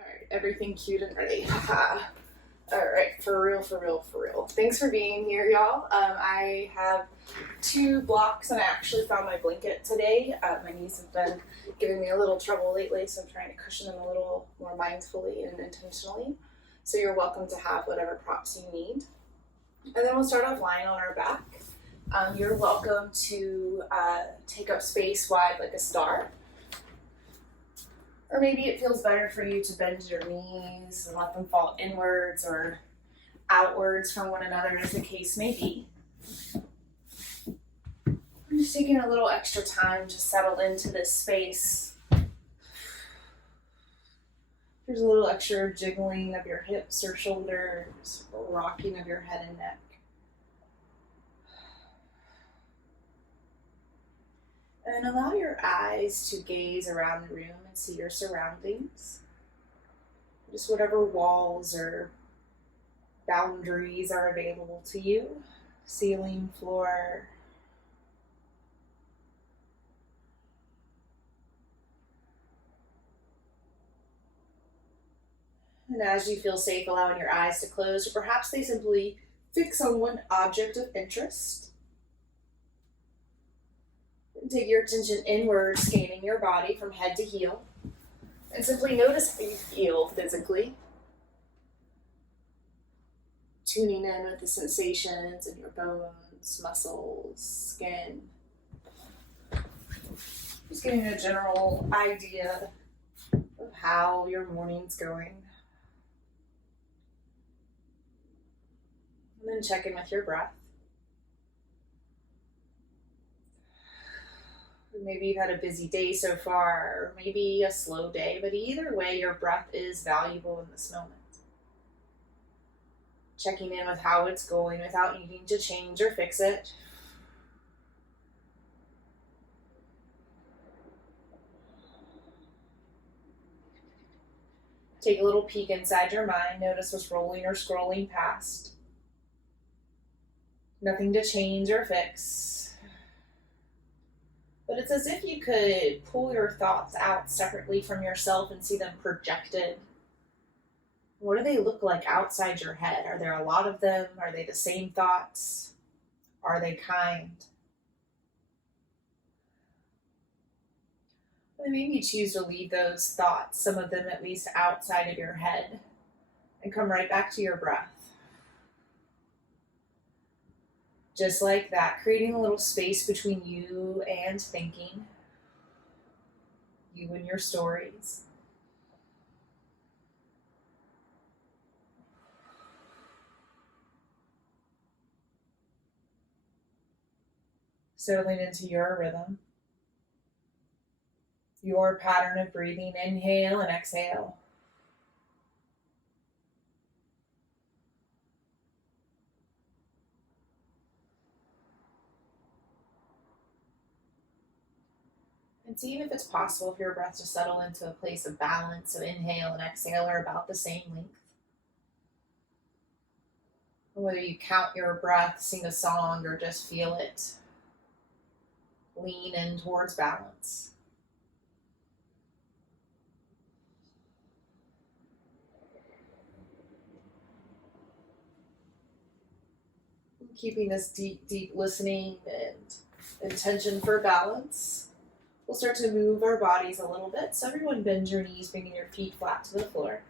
All right, everything cute and ready. Haha. All right, for real, for real, for real. Thanks for being here, y'all. I have 2 blocks, and I actually found my blanket today. My knees have been giving me a little trouble lately, so I'm trying to cushion them a little more mindfully and intentionally. So you're welcome to have whatever props you need. And then we'll start off lying on our back. You're welcome to take up space wide like a star. Or maybe it feels better for you to bend your knees and let them fall inwards or outwards from one another, as the case may be. I'm just taking a little extra time to settle into this space. There's a little extra jiggling of your hips or shoulders, or rocking of your head and neck. And allow your eyes to gaze around the room and see your surroundings. Just whatever walls or boundaries are available to you. Ceiling, floor. And as you feel safe, allowing your eyes to close, or perhaps they simply fix on one object of interest. Take your attention inward, scanning your body from head to heel, and simply notice how you feel physically. Tuning in with the sensations in your bones, muscles, skin. Just getting a general idea of how your morning's going. And then check in with your breath. Maybe you've had a busy day so far, or maybe a slow day, but either way, your breath is valuable in this moment. Checking in with how it's going without needing to change or fix it. Take a little peek inside your mind. Notice what's rolling or scrolling past. Nothing to change or fix. But it's as if you could pull your thoughts out separately from yourself and see them projected. What do they look like outside your head? Are there a lot of them? Are they the same thoughts? Are they kind? And maybe choose to leave those thoughts, some of them at least outside of your head, and come right back to your breath. Just like that, creating a little space between you and thinking, you and your stories. Settling into your rhythm, your pattern of breathing, inhale and exhale. And seeing if it's possible for your breath to settle into a place of balance, so inhale and exhale are about the same length. Whether you count your breath, sing a song, or just feel it, lean in towards balance. Keeping this deep, deep listening and intention for balance. We'll start to move our bodies a little bit. So everyone bend your knees, bringing your feet flat to the floor.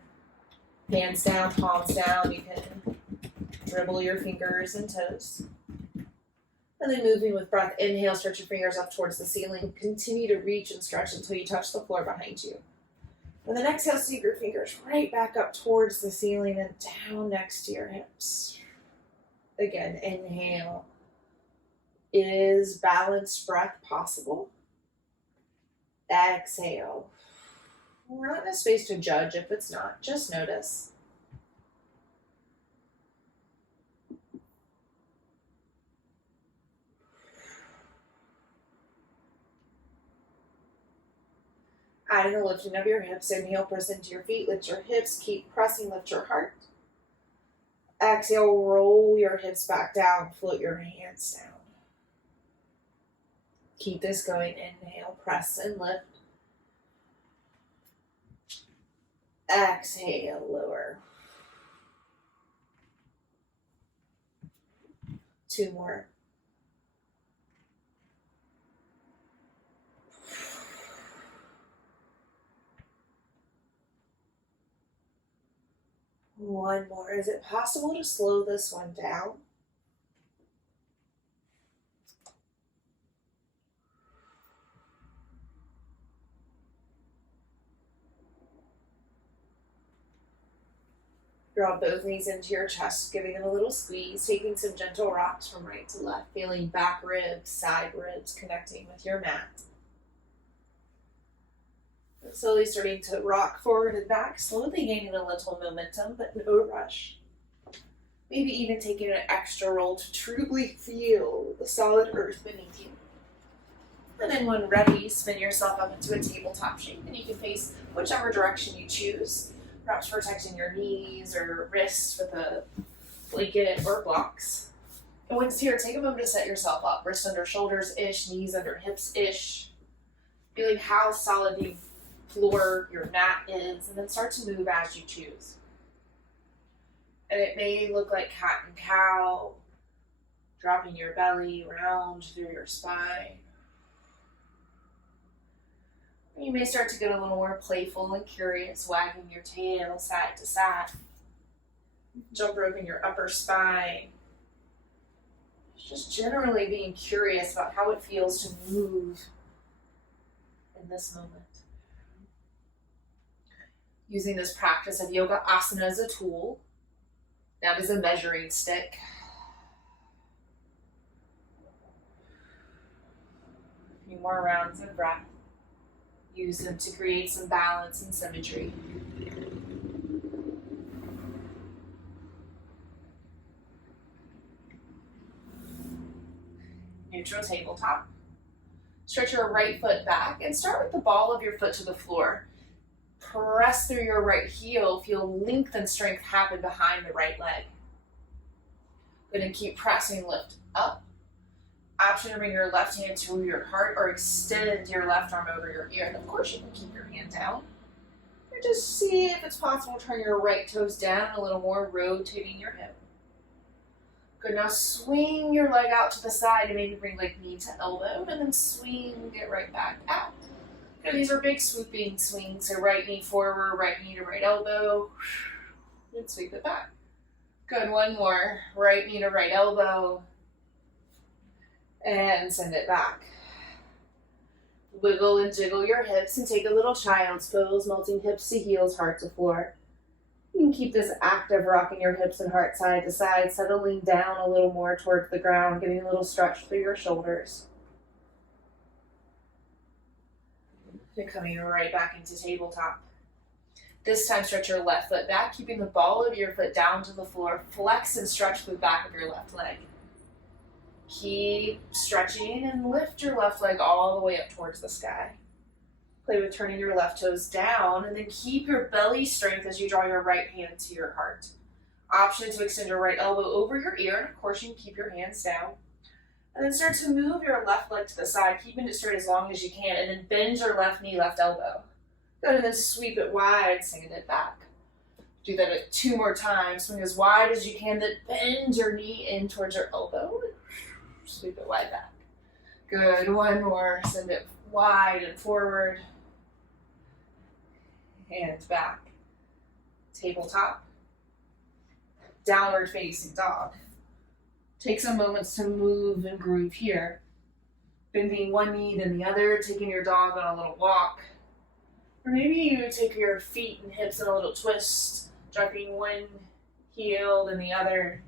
Hands down, palms down. You can dribble your fingers and toes. And then moving with breath, inhale, stretch your fingers up towards the ceiling. Continue to reach and stretch until you touch the floor behind you. And then exhale, sweep your fingers right back up towards the ceiling and down next to your hips. Again, inhale. Is balanced breath possible? Exhale. We're not in a space to judge if it's not. Just notice. Adding the lifting of your hips. Inhale, press into your feet. Lift your hips. Keep pressing. Lift your heart. Exhale, roll your hips back down. Float your hands down. Keep this going. Inhale, press and lift. Exhale, lower. 2 more. One more. Is it possible to slow this one down? Draw both knees into your chest, giving them a little squeeze, taking some gentle rocks from right to left, feeling back ribs, side ribs connecting with your mat. And slowly starting to rock forward and back, slowly gaining a little momentum, but no rush. Maybe even taking an extra roll to truly feel the solid earth beneath you. And then when ready, spin yourself up into a tabletop shape, and you can face whichever direction you choose. Perhaps protecting your knees or wrists with a blanket or blocks. And once here, take a moment to set yourself up. Wrists under shoulders-ish, knees under hips-ish. Feeling how solid the floor, your mat is, and then start to move as you choose. And it may look like cat and cow, dropping your belly round through your spine. You may start to get a little more playful and curious, wagging your tail side to side. Jump roping your upper spine. Just generally being curious about how it feels to move in this moment. Using this practice of yoga asana as a tool, not as a measuring stick. A few more rounds of breath. Use them to create some balance and symmetry. Neutral tabletop. Stretch your right foot back and start with the ball of your foot to the floor. Press through your right heel. Feel length and strength happen behind the right leg. Going to keep pressing, lift up. Option to bring your left hand to your heart or extend your left arm over your ear. And of course, you can keep your hand down. And just see if it's possible to turn your right toes down a little more, rotating your hip. Good, now swing your leg out to the side and maybe bring like knee to elbow and then swing it right back out. Good, these are big swooping swings. So right knee forward, right knee to right elbow, and sweep it back. Good, one more. Right knee to right elbow, and send it back. Wiggle and jiggle your hips and take a little child's pose, melting hips to heels, heart to floor. You can keep this active, rocking your hips and heart side to side, settling down a little more towards the ground, getting a little stretch through your shoulders. And coming right back into tabletop. This time, stretch your left foot back, keeping the ball of your foot down to the floor. Flex and stretch the back of your left leg. Keep stretching and lift your left leg all the way up towards the sky. Play with turning your left toes down, and then keep your belly strength as you draw your right hand to your heart. Option to extend your right elbow over your ear, and of course you can keep your hands down. And then start to move your left leg to the side, keeping it straight as long as you can, and then bend your left knee, left elbow. Good, and then sweep it wide, send it back. Do that 2 more times. Swing as wide as you can, then bend your knee in towards your elbow. Sweep it wide back. Good, one more. Send it wide and forward. And back. Tabletop. Downward facing dog. Take some moments to move and groove here. Bending one knee then the other, taking your dog on a little walk. Or maybe you take your feet and hips in a little twist, dropping one heel then the other.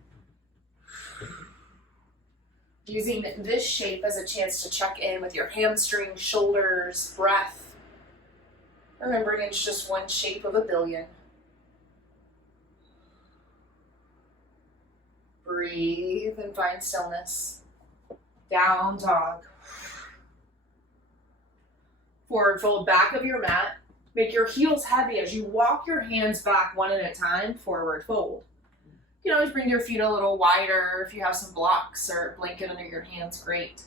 Using this shape as a chance to check in with your hamstrings, shoulders, breath. Remembering it's just one shape of a billion. Breathe and find stillness. Down dog. Forward fold back of your mat. Make your heels heavy as you walk your hands back one at a time, forward fold. You can always bring your feet a little wider if you have some blocks or a blanket under your hands, great.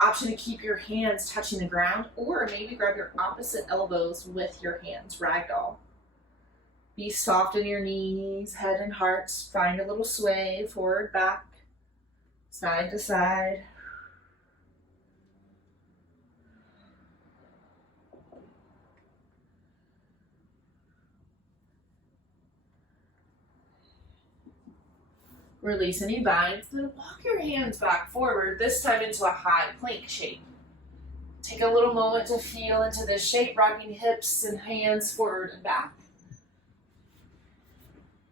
Option to keep your hands touching the ground or maybe grab your opposite elbows with your hands, ragdoll. Be soft in your knees, head and heart. Find a little sway, forward, back, side to side. Release any binds, then walk your hands back forward, this time into a high plank shape. Take a little moment to feel into this shape, rocking hips and hands forward and back.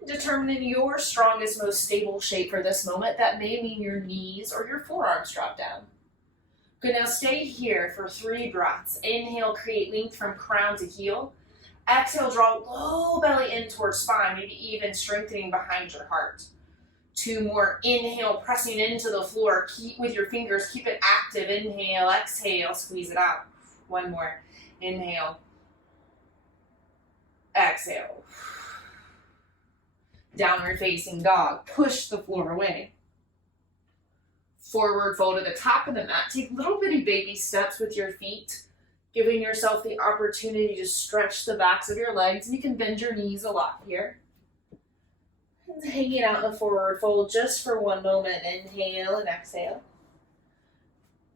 Determining your strongest, most stable shape for this moment. That may mean your knees or your forearms drop down. Good, now stay here for 3 breaths. Inhale, create length from crown to heel. Exhale, draw low belly in towards spine, maybe even strengthening behind your heart. 2 more. Inhale, pressing into the floor. Keep with your fingers, keep it active. Inhale, exhale, squeeze it out. 1 more. Inhale. Exhale. Downward facing dog. Push the floor away. Forward fold to the top of the mat. Take little bitty baby steps with your feet, giving yourself the opportunity to stretch the backs of your legs. You can bend your knees a lot here. And hanging out in the forward fold just for 1 moment. Inhale and exhale.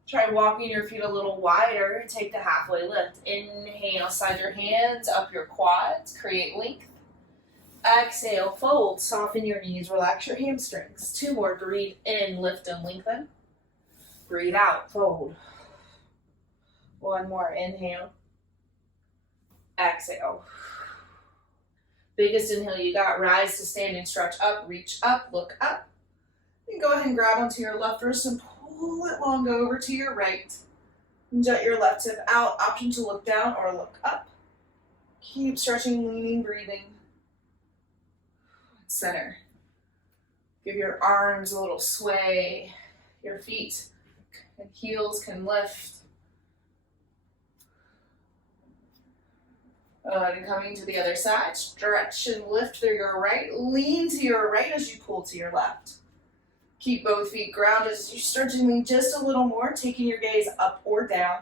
Try walking your feet a little wider. Take the halfway lift. Inhale, slide your hands up your quads. Create length. Exhale, fold. Soften your knees. Relax your hamstrings. 2 more. Breathe in, lift and lengthen. Breathe out, fold. 1 more. Inhale. Exhale. Biggest inhale you got. Rise to standing, stretch up, reach up, look up. And go ahead and grab onto your left wrist and pull it long over to your right. And jet your left hip out. Option to look down or look up. Keep stretching, leaning, breathing. Center. Give your arms a little sway. Your feet and heels can lift. And coming to the other side, stretch and lift through your right. Lean to your right as you pull to your left. Keep both feet grounded as you start to lean just a little more, taking your gaze up or down.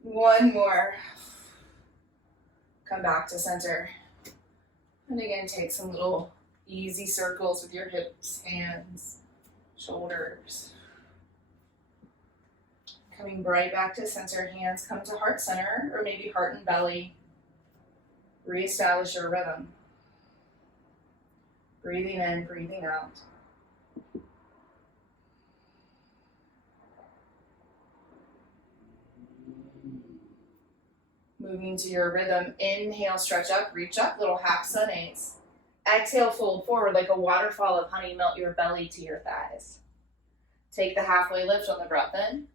1 more. Come back to center. And again, take some little easy circles with your hips, hands, shoulders. Coming right back to center, hands come to heart center, or maybe heart and belly. Reestablish your rhythm. Breathing in, breathing out. Moving to your rhythm, inhale, stretch up, reach up, little half sun A's. Exhale, fold forward like a waterfall of honey, melt your belly to your thighs. Take the halfway lift on the breath in.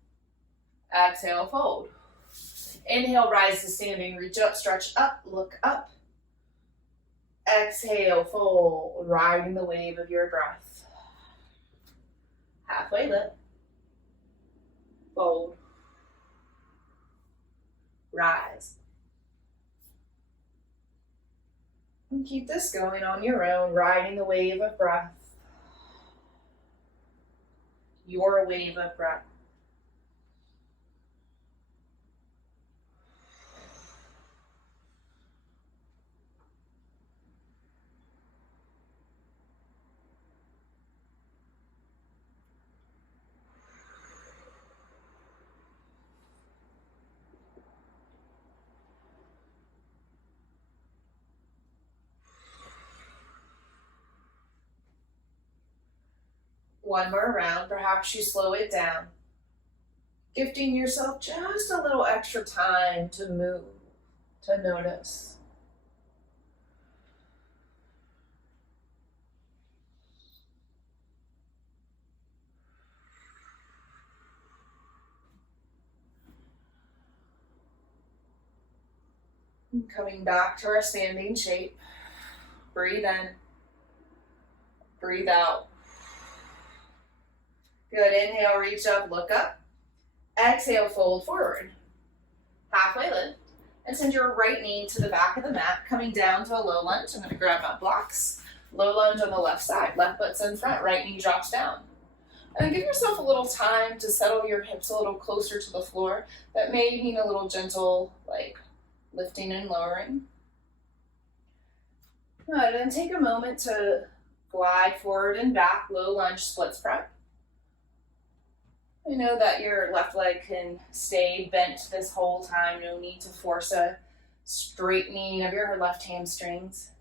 Exhale, fold. Inhale, rise to standing, reach up, stretch up, look up. Exhale, fold, riding the wave of your breath. Halfway lift. Fold. Rise. And keep this going on your own, riding the wave of breath. Your wave of breath. One more round, perhaps you slow it down, gifting yourself just a little extra time to move, to notice. And coming back to our standing shape, breathe in, breathe out. Good, inhale, reach up, look up. Exhale, fold forward. Halfway lift, and send your right knee to the back of the mat, coming down to a low lunge. I'm gonna grab my blocks. Low lunge on the left side, left foot's in front, right knee drops down. And then give yourself a little time to settle your hips a little closer to the floor. That may mean a little gentle, lifting and lowering. Good, and take a moment to glide forward and back, low lunge splits prep. I know that your left leg can stay bent this whole time. No need to force a straightening of your left hamstrings.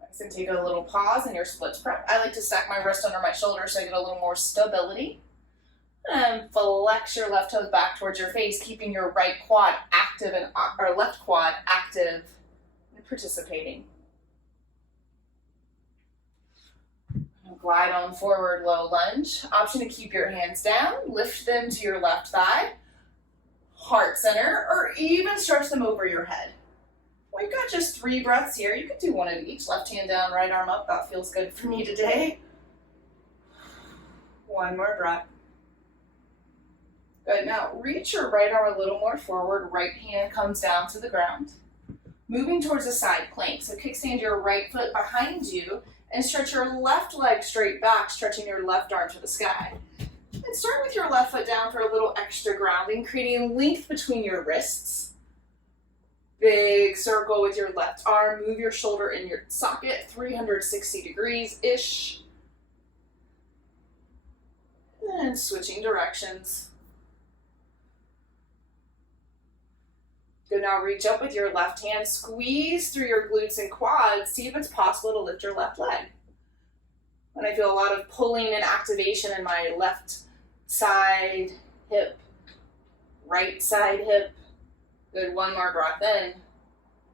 Nice, and take a little pause in your splits prep. I like to stack my wrist under my shoulder so I get a little more stability. And flex your left toes back towards your face, keeping your right quad active and or left quad active and participating. Glide on forward, low lunge. Option to keep your hands down, lift them to your left thigh, heart center, or even stretch them over your head. We've got just 3 breaths here. You can do one of each. Left hand down, right arm up. That feels good for me today. One more breath. Good, now reach your right arm a little more forward. Right hand comes down to the ground. Moving towards a side plank. So kickstand your right foot behind you and stretch your left leg straight back, stretching your left arm to the sky. And start with your left foot down for a little extra grounding, creating length between your wrists. Big circle with your left arm. Move your shoulder in your socket, 360 degrees-ish. And switching directions. Good, now reach up with your left hand, squeeze through your glutes and quads, see if it's possible to lift your left leg. And I feel a lot of pulling and activation in my left side hip, right side hip. Good, one more breath in,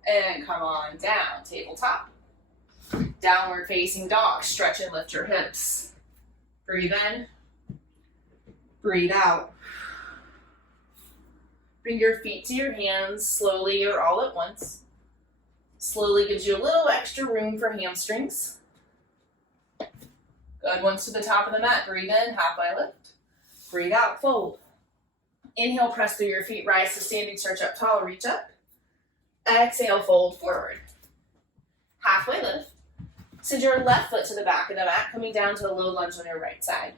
and come on down, tabletop. Downward facing dog, stretch and lift your hips. Breathe in, breathe out. Bring your feet to your hands slowly or all at once. Slowly gives you a little extra room for hamstrings. Good, once to the top of the mat. Breathe in, halfway lift. Breathe out, fold. Inhale, press through your feet, rise to standing, stretch up tall, reach up. Exhale, fold forward. Halfway lift. Send your left foot to the back of the mat, coming down to a low lunge on your right side.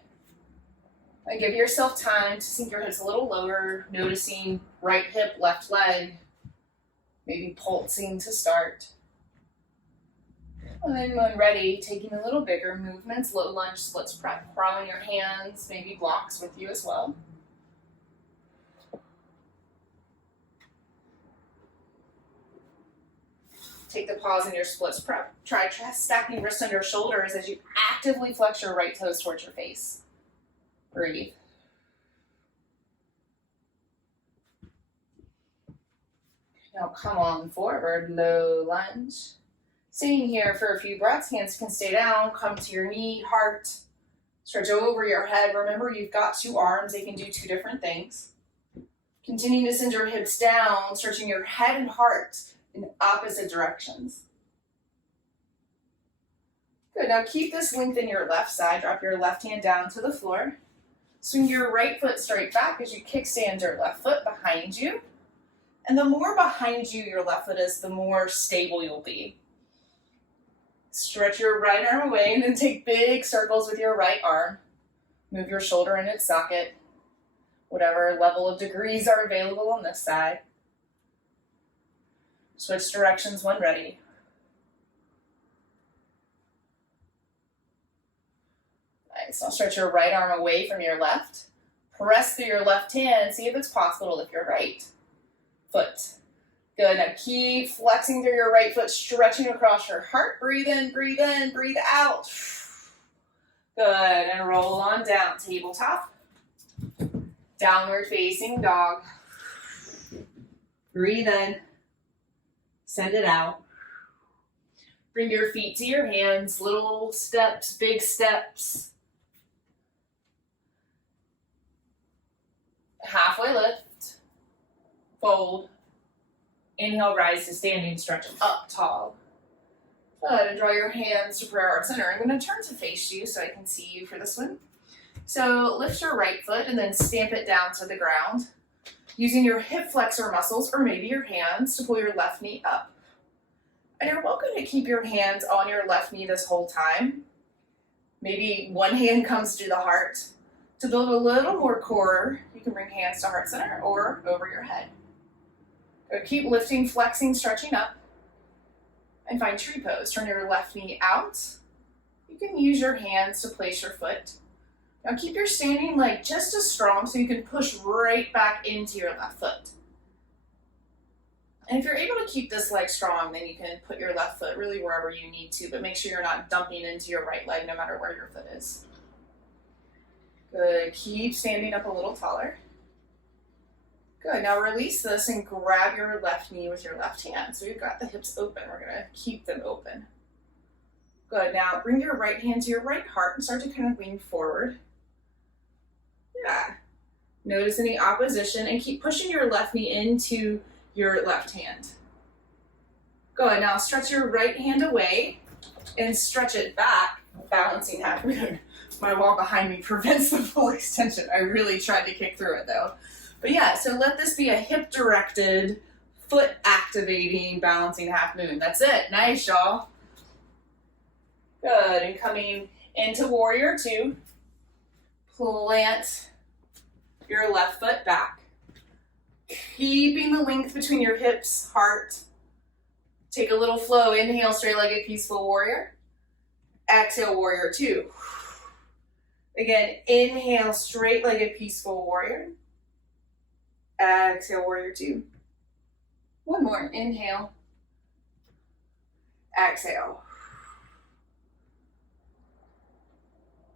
And give yourself time to sink your hips a little lower, noticing right hip, left leg, maybe pulsing to start. And then when ready, taking a little bigger movements, low lunge, splits prep, crawling your hands, maybe blocks with you as well. Take the pause in your splits prep. Try stacking wrists under shoulders as you actively flex your right toes towards your face. Breathe. Now come on forward, low lunge. Staying here for a few breaths, hands can stay down, come to your knee, heart, stretch over your head. Remember, you've got 2 arms, they can do 2 different things. Continue to send your hips down, stretching your head and heart in opposite directions. Good, now keep this length in your left side, drop your left hand down to the floor. Swing your right foot straight back as you kickstand your left foot behind you. And the more behind you your left foot is, the more stable you'll be. Stretch your right arm away and then take big circles with your right arm. Move your shoulder in its socket. Whatever level of degrees are available on this side. Switch directions when ready. Nice. Now stretch your right arm away from your left. Press through your left hand. See if it's possible to lift your right foot. Good. Now keep flexing through your right foot, stretching across your heart. Breathe in, breathe out. Good. And roll on down. Tabletop. Downward facing dog. Breathe in. Send it out. Bring your feet to your hands. Little steps, big steps. Halfway lift, fold, inhale, rise to standing, stretch up tall. Good, and draw your hands to prayer heart center. I'm going to turn to face you so I can see you for this one. So lift your right foot and then stamp it down to the ground, using your hip flexor muscles or maybe your hands to pull your left knee up. And you're welcome to keep your hands on your left knee this whole time. Maybe one hand comes to the heart. To build a little more core, you can bring hands to heart center or over your head. Good. Keep lifting, flexing, stretching up. And find tree pose. Turn your left knee out. You can use your hands to place your foot. Now keep your standing leg just as strong so you can push right back into your left foot. And if you're able to keep this leg strong, then you can put your left foot really wherever you need to, but make sure you're not dumping into your right leg no matter where your foot is. Good. Keep standing up a little taller. Good. Now release this and grab your left knee with your left hand. So you've got the hips open. We're going to keep them open. Good. Now bring your right hand to your right heart and start to kind of lean forward. Yeah. Notice any opposition and keep pushing your left knee into your left hand. Good. Now stretch your right hand away and stretch it back, balancing half moon. My wall behind me prevents the full extension. I really tried to kick through it though. But yeah, so let this be a hip directed, foot activating, balancing half moon. That's it. Nice, y'all. Good. And coming into warrior two, plant your left foot back. Keeping the length between your hips, heart. Take a little flow. Inhale, straight-legged peaceful warrior. Exhale, warrior two. Again, inhale, straight-legged peaceful warrior. Exhale, warrior two. One more. Inhale. Exhale.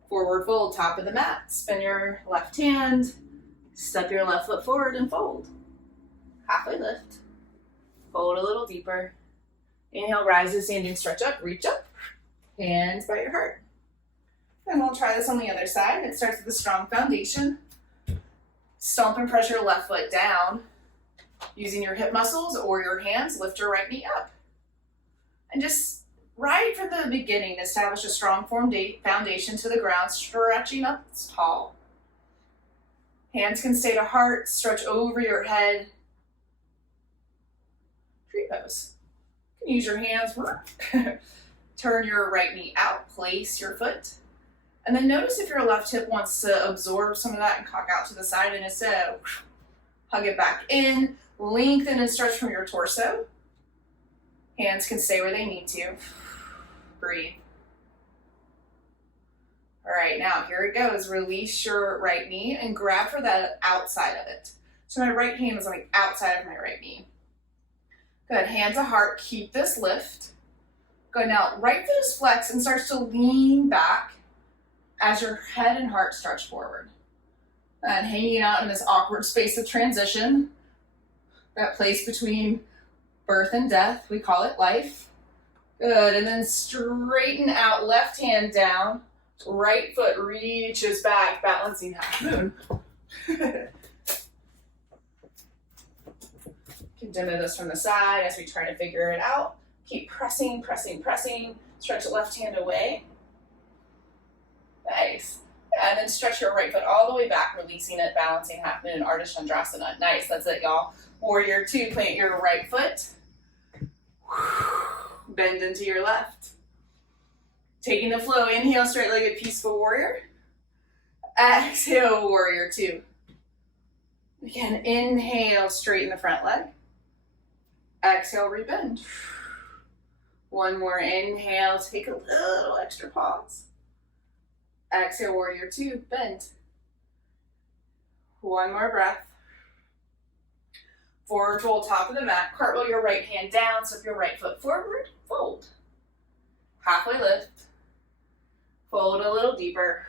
Forward fold, top of the mat. Spin your left hand. Step your left foot forward and fold. Halfway lift. Fold a little deeper. Inhale, rise to standing, stretch up, reach up. Hands by your heart. And we'll try this on the other side. It starts with a strong foundation. Stomp and press your left foot down. Using your hip muscles or your hands, lift your right knee up. And just right from the beginning, establish a strong foundation to the ground, stretching up tall. Hands can stay to heart, stretch over your head. Tree pose. You can use your hands. Turn your right knee out, place your foot. And then notice if your left hip wants to absorb some of that and cock out to the side, and instead, hug it back in, lengthen and stretch from your torso. Hands can stay where they need to. Breathe. All right, now here it goes. Release your right knee and grab for the outside of it. So my right hand is on the outside of my right knee. Good, hand to heart, keep this lift. Good, now right foot is flexed and starts to lean back as your head and heart stretch forward. And hanging out in this awkward space of transition, that place between birth and death, we call it life. Good, and then straighten out, left hand down, right foot reaches back, balancing half moon. Can demo this from the side as we try to figure it out. Keep pressing, pressing, pressing. Stretch the left hand away. Nice. Yeah, and then stretch your right foot all the way back, releasing it, balancing half moon, Ardha Chandrasana. Nice, that's it, y'all. Warrior two, plant your right foot. Bend into your left. Taking the flow, inhale, straight-legged peaceful warrior. Exhale, warrior two. Again, inhale, straighten the front leg. Exhale, rebend. One more inhale, take a little extra pause. Exhale, warrior two, bend. One more breath. Forward fold, top of the mat. Cartwheel your right hand down, step your right foot forward, fold. Halfway lift. Fold a little deeper.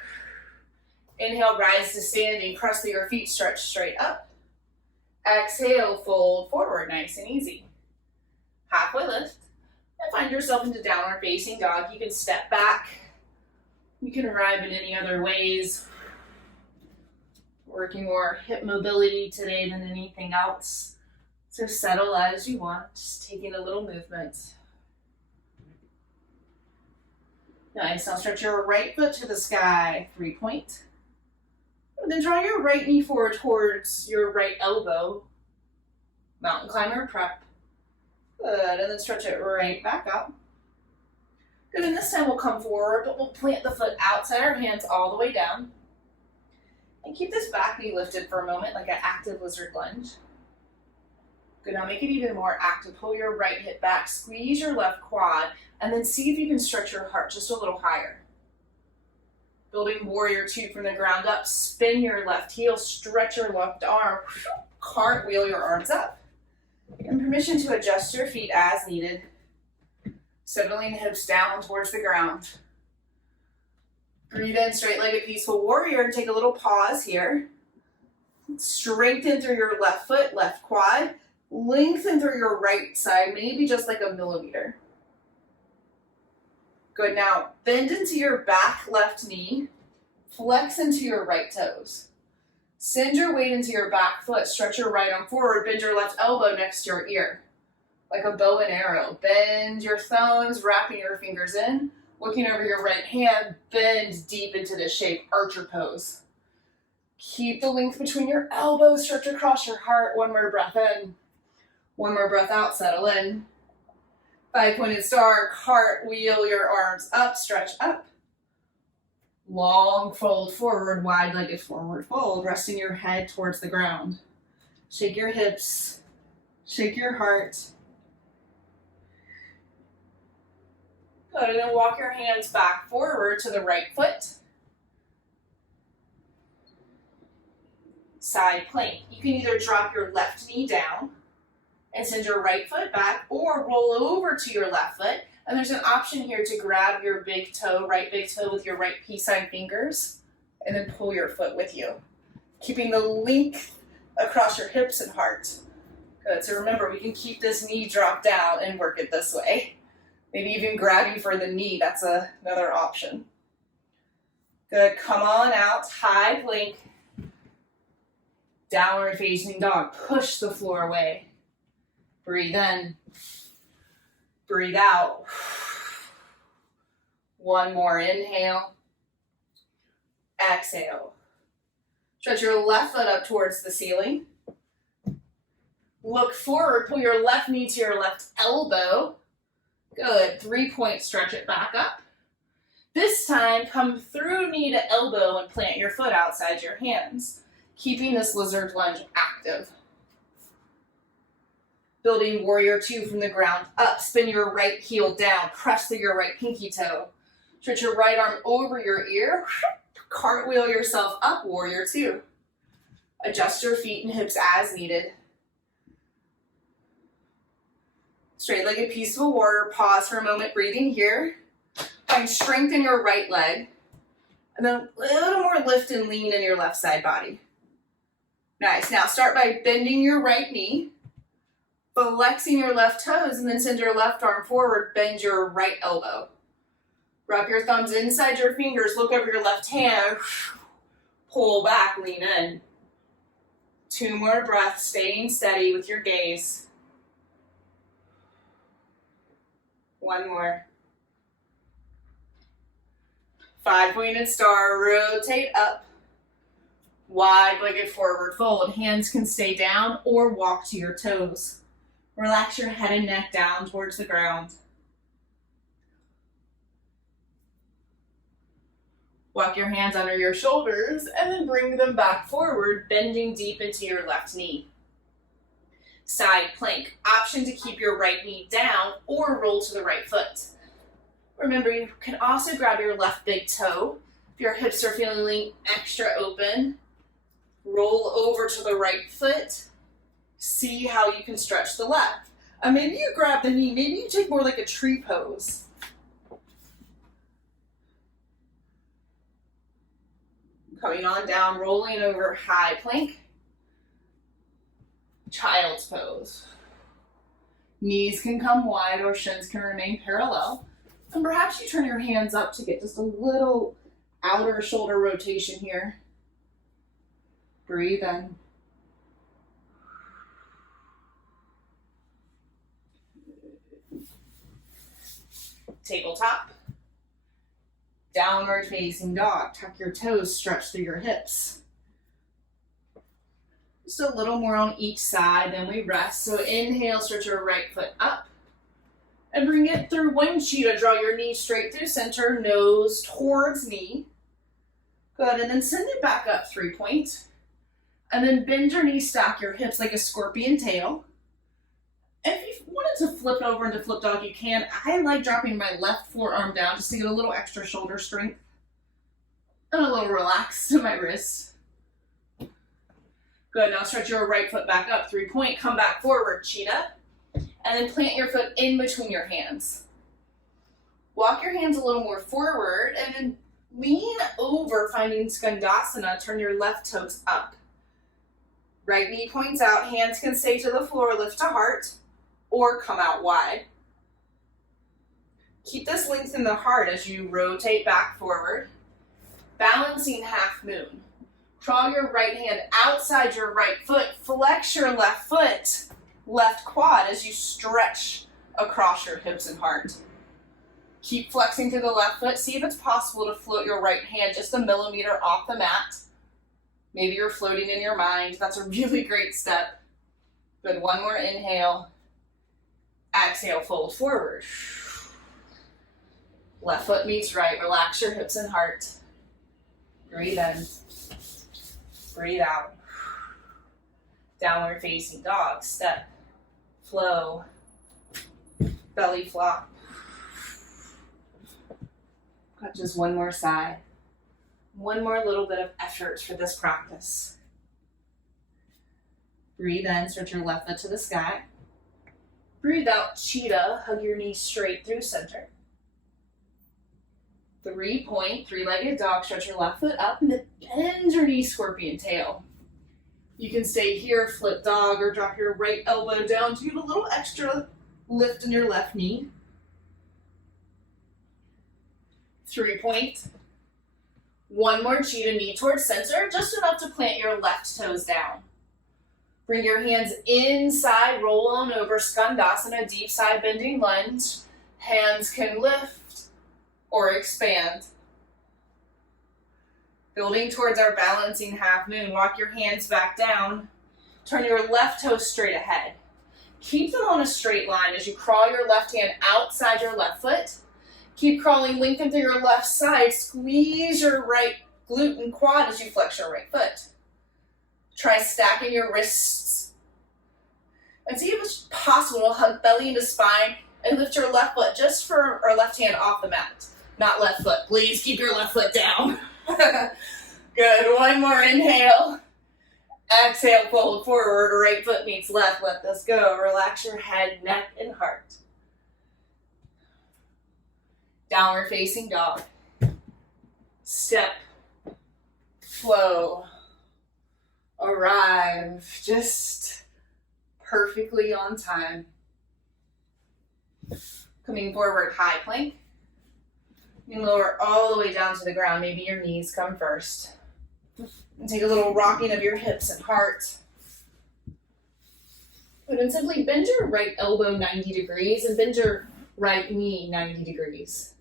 Inhale, rise to standing, press through your feet, stretch straight up. Exhale, fold forward, nice and easy. Halfway lift. And find yourself into downward facing dog. You can step back. You can arrive in any other ways. Working more hip mobility today than anything else. So settle as you want, just taking a little movement. Nice, now stretch your right foot to the sky, 3-point. And then draw your right knee forward towards your right elbow. Mountain climber prep. Good, and then stretch it right back up. Good, and this time we'll come forward, but we'll plant the foot outside our hands all the way down. And keep this back knee lifted for a moment like an active lizard lunge. Good, now make it even more active. Pull your right hip back, squeeze your left quad, and then see if you can stretch your heart just a little higher. Building warrior two from the ground up, spin your left heel, stretch your left arm, cartwheel your arms up. And permission to adjust your feet as needed. Settling the hips down towards the ground. Breathe in, straight-legged peaceful warrior, and take a little pause here. Strengthen through your left foot, left quad. Lengthen through your right side, maybe just like a millimeter. Good, now bend into your back left knee. Flex into your right toes. Send your weight into your back foot, stretch your right arm forward, bend your left elbow next to your ear. Like a bow and arrow. Bend your thumbs, wrapping your fingers in. Looking over your right hand, bend deep into this shape, archer pose. Keep the length between your elbows, stretch across your heart. One more breath in. One more breath out, settle in. 5-pointed star, cartwheel your arms up, stretch up. Long fold forward, wide-legged forward fold, resting your head towards the ground. Shake your hips, shake your heart. Good, and then walk your hands back forward to the right foot. Side plank. You can either drop your left knee down and send your right foot back, or roll over to your left foot. And there's an option here to grab your big toe, right big toe with your right peace sign fingers, and then pull your foot with you. Keeping the length across your hips and heart. Good, so remember, we can keep this knee dropped down and work it this way. Maybe even grabbing for the knee, that's another option. Good, come on out, high plank. Downward facing dog, push the floor away. Breathe in. Breathe out. One more inhale. Exhale. Stretch your left foot up towards the ceiling. Look forward, pull your left knee to your left elbow. Good, 3-point stretch it back up. This time, come through knee to elbow and plant your foot outside your hands, keeping this lizard lunge active. Building warrior two from the ground up, spin your right heel down, press through your right pinky toe. Stretch your right arm over your ear, cartwheel yourself up, warrior two. Adjust your feet and hips as needed. Straight-legged peaceful warrior, pause for a moment, breathing here. Find strength in your right leg, and then a little more lift and lean in your left side body. Nice, now start by bending your right knee, flexing your left toes, and then send your left arm forward, bend your right elbow. Wrap your thumbs inside your fingers, look over your left hand, pull back, lean in. 2 more breaths, staying steady with your gaze. 1 more. 5-pointed star, rotate up. Wide-legged forward fold. Hands can stay down or walk to your toes. Relax your head and neck down towards the ground. Walk your hands under your shoulders and then bring them back forward, bending deep into your left knee. Side plank, option to keep your right knee down or roll to the right foot. Remember, you can also grab your left big toe. If your hips are feeling extra open, roll over to the right foot. See how you can stretch the left. Maybe you grab the knee, maybe you take more like a tree pose. Coming on down, rolling over, high plank. Child's pose. Knees can come wide or shins can remain parallel. And perhaps you turn your hands up to get just a little outer shoulder rotation here. Breathe in. Tabletop. Downward facing dog. Tuck your toes, stretch through your hips. Just a little more on each side, then we rest. So inhale, stretch your right foot up. And bring it through one cheetah. Draw your knee straight through center, nose towards knee. Good, and then send it back up 3-point. And then bend your knees, stack your hips like a scorpion tail. If you wanted to flip over into flip dog, you can. I like dropping my left forearm down just to get a little extra shoulder strength and a little relax to my wrist. Good, now stretch your right foot back up, 3-point, come back forward, cheetah, and then plant your foot in between your hands. Walk your hands a little more forward and then lean over, finding Skandasana, turn your left toes up. Right knee points out, hands can stay to the floor, lift to heart, or come out wide. Keep this length in the heart as you rotate back forward. Balancing half moon. Crawl your right hand outside your right foot, flex your left foot, left quad as you stretch across your hips and heart. Keep flexing through the left foot. See if it's possible to float your right hand just a millimeter off the mat. Maybe you're floating in your mind. That's a really great step. Good, one more inhale. Exhale, fold forward. Left foot meets right. Relax your hips and heart. Breathe in. Breathe out. Downward facing dog. Step. Flow. Belly flop. Got just one more side. One more little bit of effort for this practice. Breathe in, stretch your left foot to the sky. Breathe out, cheetah, hug your knees straight through center. 3-point, three-legged dog, stretch your left foot up and then bend your knee, scorpion tail. You can stay here, flip dog, or drop your right elbow down to get a little extra lift in your left knee. 3-point. One more cheetah, knee towards center, just enough to plant your left toes down. Bring your hands inside, roll on over, Skandasana, deep side bending lunge. Hands can lift or expand. Building towards our balancing half moon, walk your hands back down. Turn your left toe straight ahead. Keep them on a straight line as you crawl your left hand outside your left foot. Keep crawling, lengthen through your left side. Squeeze your right glute and quad as you flex your right foot. Try stacking your wrists. And see if it's possible to hug belly into spine and lift your left foot just for our left hand off the mat. Not left foot. Please keep your left foot down. Good. One more inhale. Exhale, fold forward. Right foot meets left. Let this go. Relax your head, neck, and heart. Downward facing dog. Step. Flow. Arrive. Just perfectly on time. Coming forward, high plank. You can lower all the way down to the ground. Maybe your knees come first. And take a little rocking of your hips and heart. And then simply bend your right elbow 90 degrees and bend your right knee 90 degrees.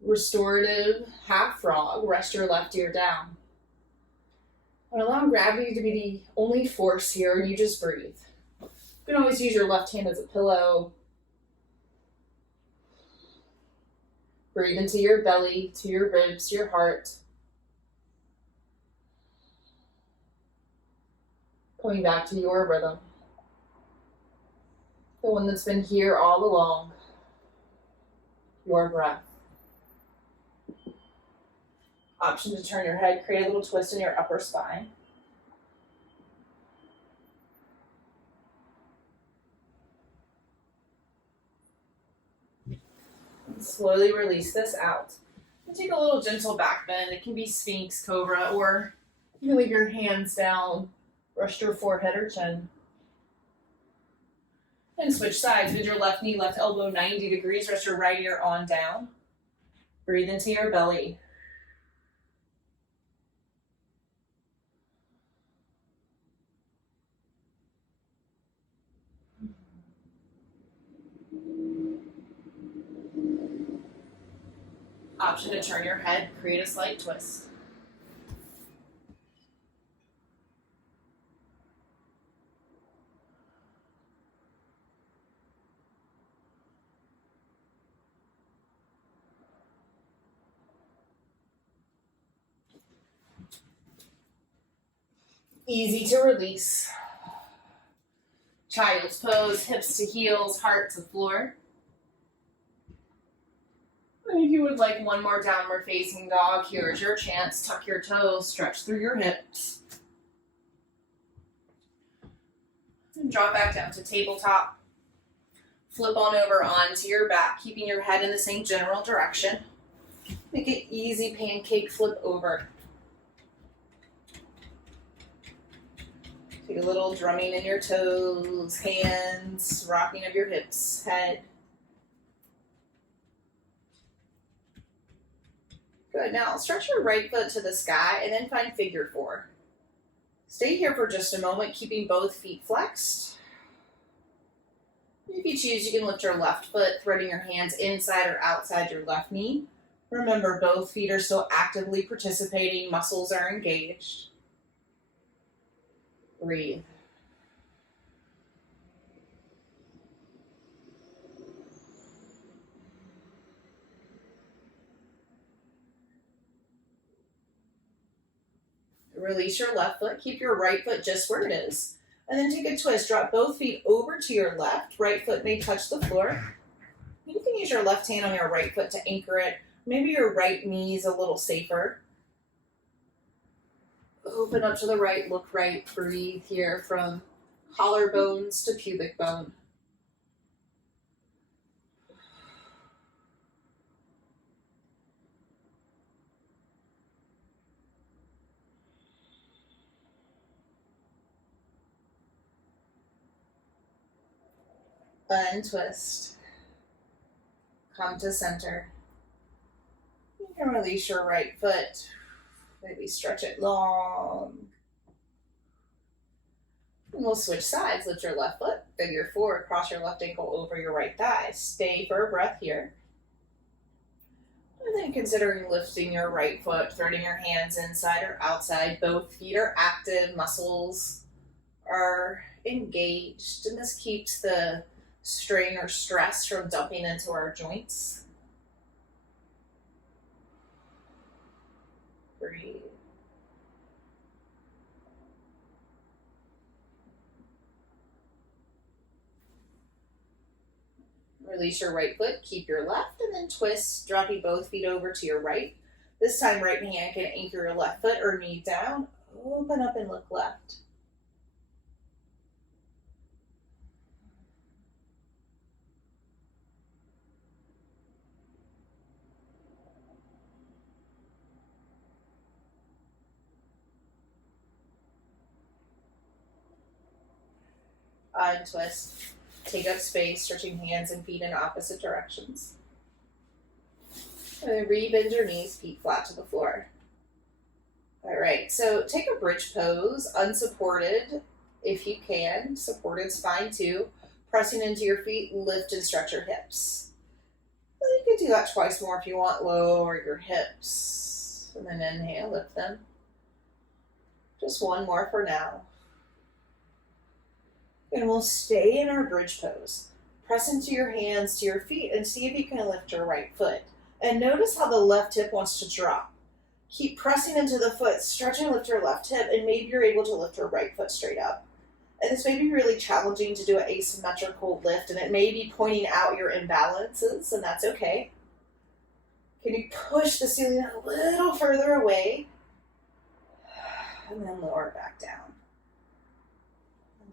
Restorative, half frog. Rest your left ear down. And allow gravity to be the only force here, and you just breathe. You can always use your left hand as a pillow. Breathe into your belly, to your ribs, your heart. Coming back to your rhythm. The one that's been here all along. Your breath. Option to turn your head, create a little twist in your upper spine. And slowly release this out. And take a little gentle back bend. It can be Sphinx, Cobra, or you can leave your hands down, rest your forehead or chin. And switch sides. Bend your left knee, left elbow 90 degrees. Rest your right ear on down. Breathe into your belly. Option to turn your head, create a slight twist. Easy to release. Child's pose, hips to heels, heart to floor. And if you would like one more downward facing dog, here's your chance. Tuck your toes, stretch through your hips. And drop back down to tabletop. Flip on over onto your back, keeping your head in the same general direction. Make it easy pancake flip over. Take a little drumming in your toes, hands, rocking of your hips, head. Good. Now stretch your right foot to the sky and then find figure four. Stay here for just a moment, keeping both feet flexed. If you choose, you can lift your left foot, threading your hands inside or outside your left knee. Remember, both feet are still actively participating, muscles are engaged. Breathe. Release your left foot, keep your right foot just where it is. And then take a twist, drop both feet over to your left. Right foot may touch the floor. You can use your left hand on your right foot to anchor it. Maybe your right knee is a little safer. Open up to the right, look right, breathe here from collarbones to pubic bone. Untwist. Come to center. You can release your right foot. Maybe stretch it long. And we'll switch sides. Lift your left foot, figure four, cross your left ankle over your right thigh. Stay for a breath here. And then considering lifting your right foot, threading your hands inside or outside. Both feet are active, muscles are engaged, and this keeps the strain or stress from dumping into our joints. Breathe. Release your right foot, keep your left, and then twist, dropping both feet over to your right. This time, right hand can anchor your left foot or knee down. Open up and look left. Untwist. Take up space, stretching hands and feet in opposite directions. And then re-bend your knees, feet flat to the floor. All right, so take a bridge pose, unsupported if you can. Supported's fine too. Pressing into your feet, lift and stretch your hips. Well, you can do that twice more if you want. Lower your hips. And then inhale, lift them. Just one more for now. And we'll stay in our bridge pose. Press into your hands to your feet and see if you can lift your right foot. And notice how the left hip wants to drop. Keep pressing into the foot, stretch and lift your left hip, and maybe you're able to lift your right foot straight up. And this may be really challenging to do an asymmetrical lift, and it may be pointing out your imbalances, and that's okay. Can you push the ceiling a little further away? And then lower back down.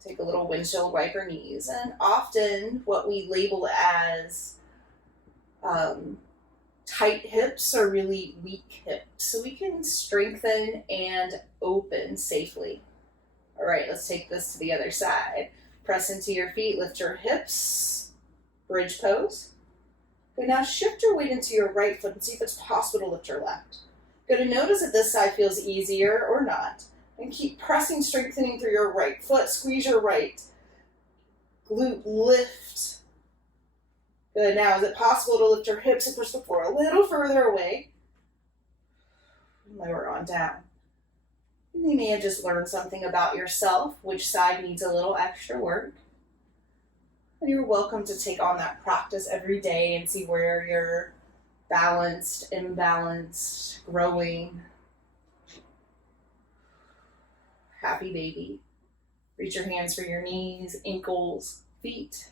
Take a little windshield wiper knees, and often what we label as tight hips are really weak hips. So we can strengthen and open safely. All right, let's take this to the other side. Press into your feet, lift your hips, bridge pose. Okay, now shift your weight into your right foot and see if it's possible to lift your left. Going to notice if this side feels easier or not. And keep pressing, strengthening through your right foot. Squeeze your right glute, lift. Good. Now, is it possible to lift your hips and push the floor a little further away? Lower on down. And you may have just learned something about yourself, which side needs a little extra work. And you're welcome to take on that practice every day and see where you're balanced, imbalanced, growing. Happy baby. Reach your hands for your knees, ankles, feet.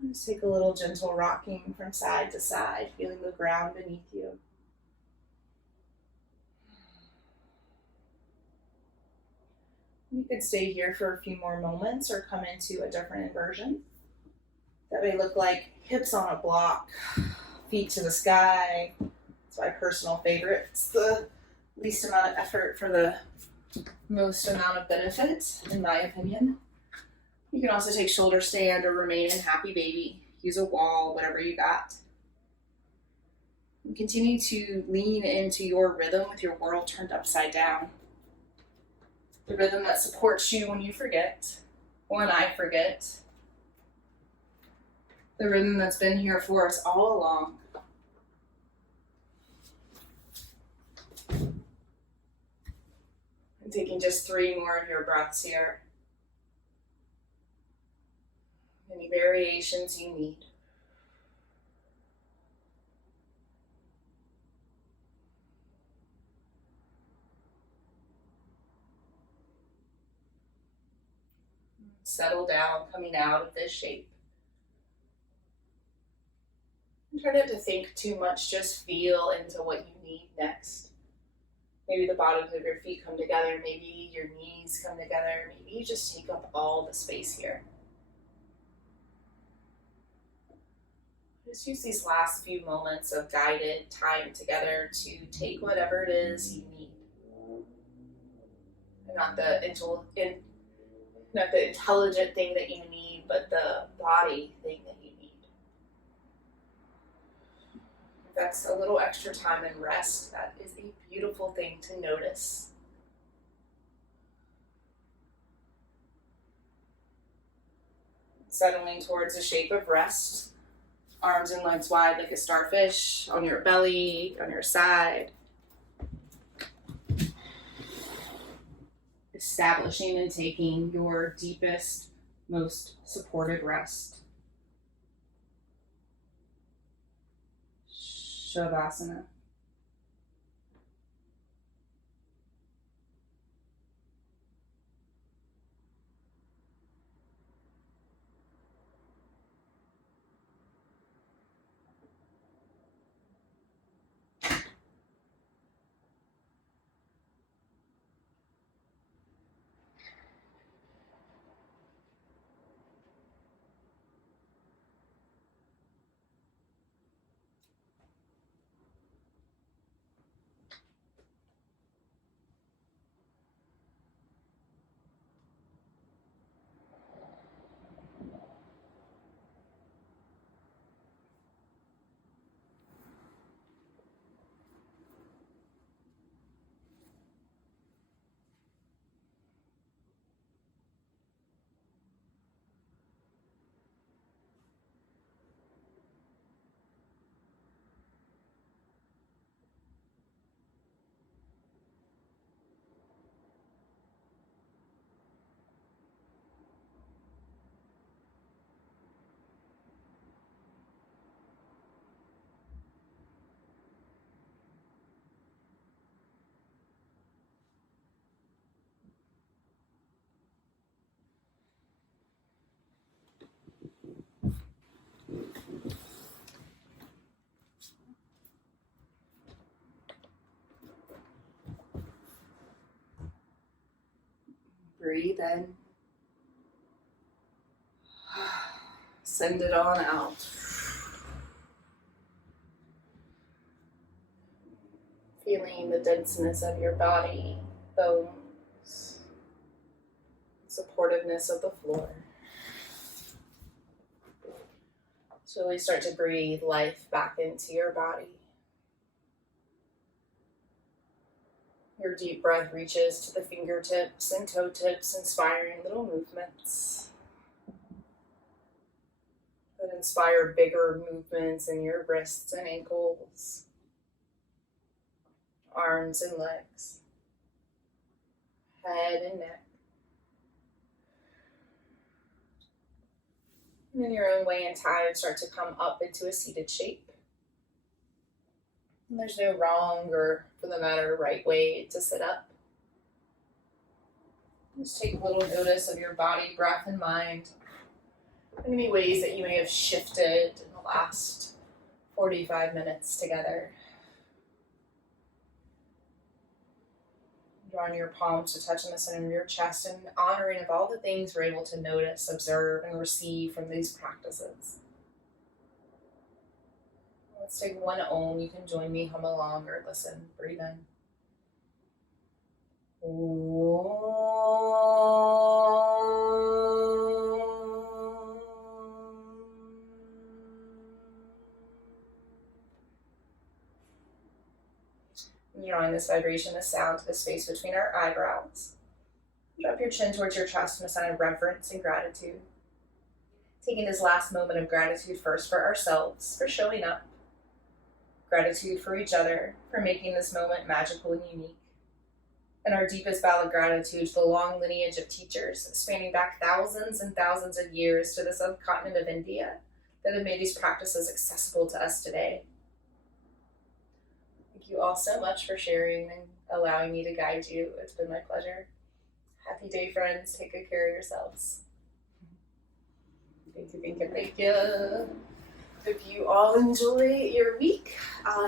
And just take a little gentle rocking from side to side, feeling the ground beneath you. You could stay here for a few more moments or come into a different inversion. That may look like hips on a block, feet to the sky. It's my personal favorite. It's the least amount of effort for the most amount of benefit, in my opinion. You can also take shoulder stand or remain in happy baby. Use a wall, whatever you got. And continue to lean into your rhythm with your world turned upside down. The rhythm that supports you when you forget, when I forget. The rhythm that's been here for us all along. And taking just 3 more of your breaths here. Any variations you need. Settle down, coming out of this shape. And try not to think too much, just feel into what you need next. Maybe the bottoms of your feet come together, maybe your knees come together, maybe you just take up all the space here. Just use these last few moments of guided time together to take whatever it is you need. And not the intelligent thing that you need, but the body thing that you need. If that's a little extra time and rest, that is a beautiful thing to notice. Settling towards a shape of rest. Arms and legs wide like a starfish, on your belly, on your side. Establishing and taking your deepest, most supported rest. Savasana. Breathe in. Send it on out. Feeling the denseness of your body, bones, supportiveness of the floor. Slowly start to breathe life back into your body. Your deep breath reaches to the fingertips and toe tips, inspiring little movements that inspire bigger movements in your wrists and ankles, arms and legs, head and neck. And in your own way and time, start to come up into a seated shape. And there's no wrong or, for the matter, right way to sit up. Just take a little notice of your body, breath, and mind. Any ways that you may have shifted in the last 45 minutes together. Drawing your palms to touch in the center of your chest and honoring of all the things we're able to notice, observe, and receive from these practices. Let's take one Om. You can join me, hum along, or listen. Breathe in. Drawing this vibration, this sound to the space between our eyebrows. Drop your chin towards your chest in a sign of reverence and gratitude. Taking this last moment of gratitude first for ourselves, for showing up. Gratitude for each other, for making this moment magical and unique. And our deepest bow of gratitude to the long lineage of teachers spanning back thousands and thousands of years to the subcontinent of India that have made these practices accessible to us today. Thank you all so much for sharing and allowing me to guide you. It's been my pleasure. Happy day, friends. Take good care of yourselves. Thank you, thank you, thank you. Hope you all enjoy your week.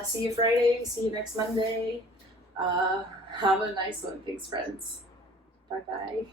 See you Friday. See you next Monday. Have a nice one. Thanks, friends. Bye-bye.